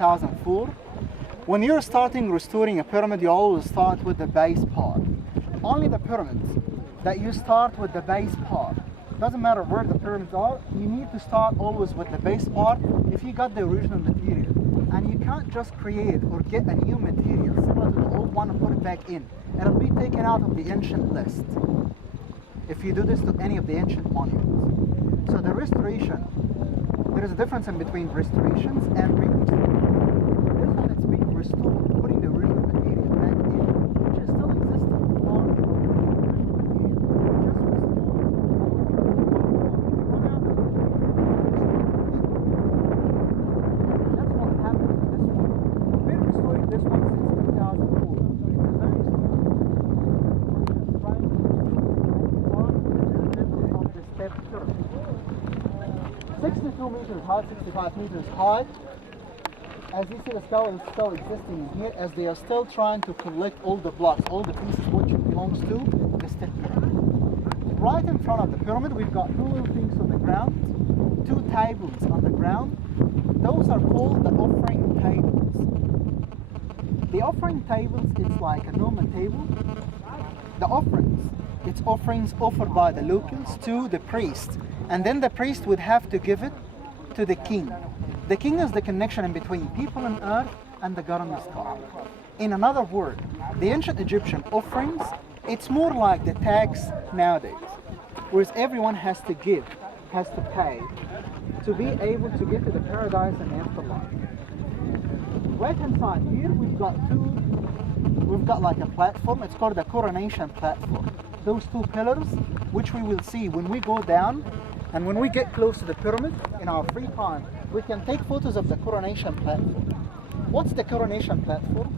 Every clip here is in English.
2004. When you're starting restoring a pyramid, you always start with the base part. Only the pyramids that you start with the base part. Doesn't matter where the pyramids are, you need to start always with the base part if you got the original material. And you can't just create or get a new material similar to the old one and put it back in. It'll be taken out of the ancient list if you do this to any of the ancient monuments. So the restoration, there is a difference in between restorations and reconstruction. This one is being restored, putting the original material back in, which is still existing part of the original material. That's what happened to this one. We've been restoring this one since 2004. So it's a very small trying to part of the step pyramid. 62 meters high, 65 meters high. As you see, the skull is still existing in here as they are still trying to collect all the blocks, all the pieces which belongs to the step pyramid. Right in front of the pyramid, we've got two little things on the ground, two tables on the ground. Those are called the offering tables. The offering tables, it's like a normal table. The offerings, it's offerings offered by the locals to the priest. And then the priest would have to give it to the king. The king is the connection in between people on earth and the God in the sky. In another word, the ancient Egyptian offerings, it's more like the tax nowadays, whereas everyone has to give, has to pay, to be able to get to the paradise and afterlife. Right hand side here, we've got like a platform, it's called the coronation platform. Those two pillars, which we will see when we go down, and when we get close to the pyramid, in our free time, we can take photos of the coronation platform. What's the coronation platform?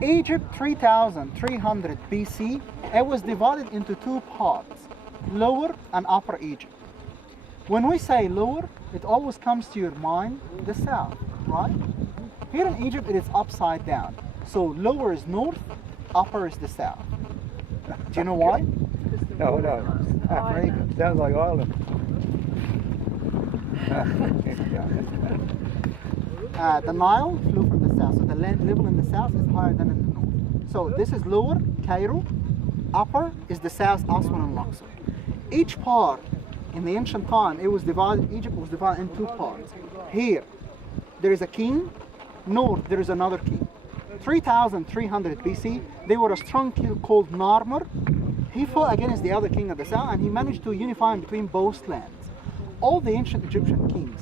Egypt 3300 BC, it was divided into two parts, Lower and Upper Egypt. When we say lower, it always comes to your mind, the south, right? Here in Egypt, it is upside down. So lower is north, upper is the south. Do you know why? No. Very good. Sounds like Ireland. The Nile flow from the south, so the land level in the south is higher than in the north. So this is lower, Cairo. Upper is the south, Aswan and Luxor. Each part, in the ancient time, Egypt was divided in two parts. Here, there is a king. North, there is another king. 3300 BC, there was a strong king called Narmer. He fought against the other king of the south and he managed to unify between both lands. All the ancient Egyptian kings,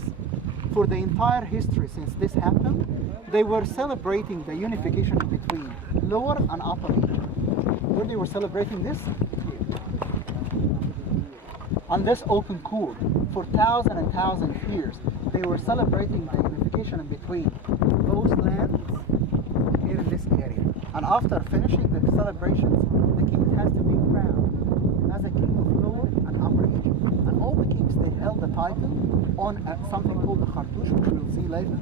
for the entire history since this happened, they were celebrating the unification between Lower and Upper Egypt. Where they were celebrating this? Here. On this open court, for thousands and thousands of years, they were celebrating the unification in between both lands here in this area. And after finishing the celebrations, the king has to be crowned as a king of Lower and Upper Egypt. And all the kings, they held the title on something called the Khartouche, which we will see later,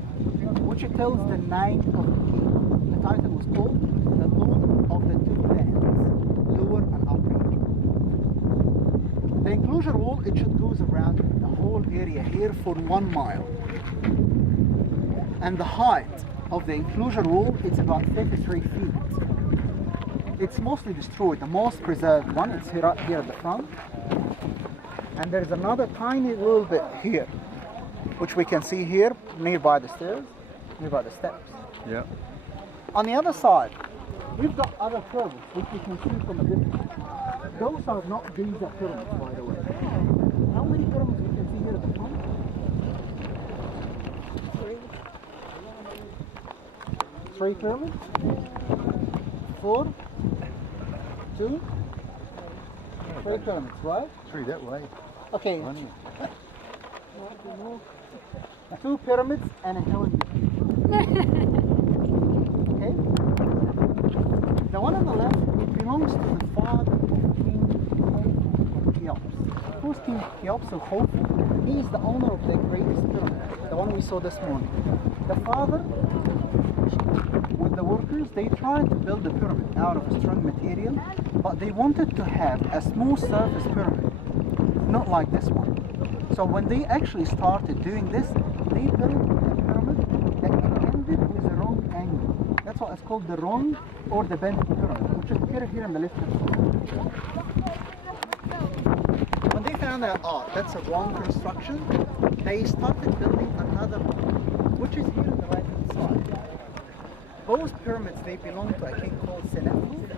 which it tells the name of the king. The title was called the Lord of the Two Lands, Lower and Upper Egypt. The enclosure wall, it should goes around the whole area here for 1 mile. And the height of the enclosure wall, it's about 33 feet. It's mostly destroyed. The most preserved one, it's here at the front. And there's another tiny little bit here, which we can see here, nearby the stairs, nearby the steps. Yeah. On the other side, we've got other pyramids, which we can see from a distance. Those are not Giza pyramids, by the way. How many pyramids we can see here at the front? 3 pyramids? 4? 2? 3 pyramids, right? 3 that way. Okay. 2 pyramids and a hill in between. Okay? The one on the left belongs to the father of King Cheops. Who's King Cheops of Khufu? He is the owner of the greatest pyramid, the one we saw this morning. The father, with the workers, they tried to build the pyramid out of a strong material, but they wanted to have a smooth surface pyramid, not like this one. So when they actually started doing this, they built a pyramid as called the wrong or the bent pyramid, which is located here in the left hand side. When they found out, oh, that's a wrong construction, they started building another one, which is here on the right hand side. Those pyramids, they belong to a king called Senefru.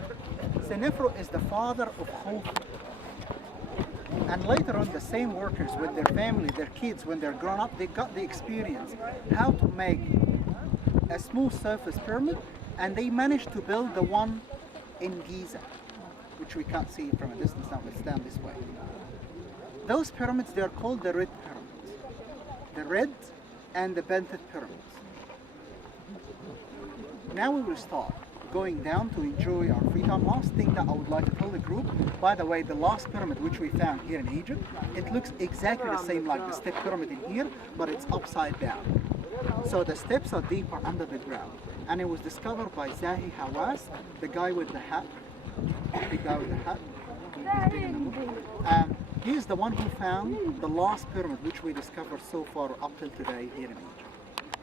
Senefru is the father of Khufu. And later on, the same workers with their family, their kids, when they're grown up, they got the experience how to make a smooth surface pyramid, and they managed to build the one in Giza, which we can't see from a distance now, let's stand this way. Those pyramids, they are called the red pyramids. The red and the bented pyramids. Now we will start going down to enjoy our free time. Last thing that I would like to tell the group, by the way, the last pyramid which we found here in Egypt, it looks exactly the same like the step pyramid in here, but it's upside down. So the steps are deeper under the ground. And it was discovered by Zahi Hawass, the guy with the hat. The guy with the hat. He's the one who found the last pyramid which we discovered so far up till today here in Egypt.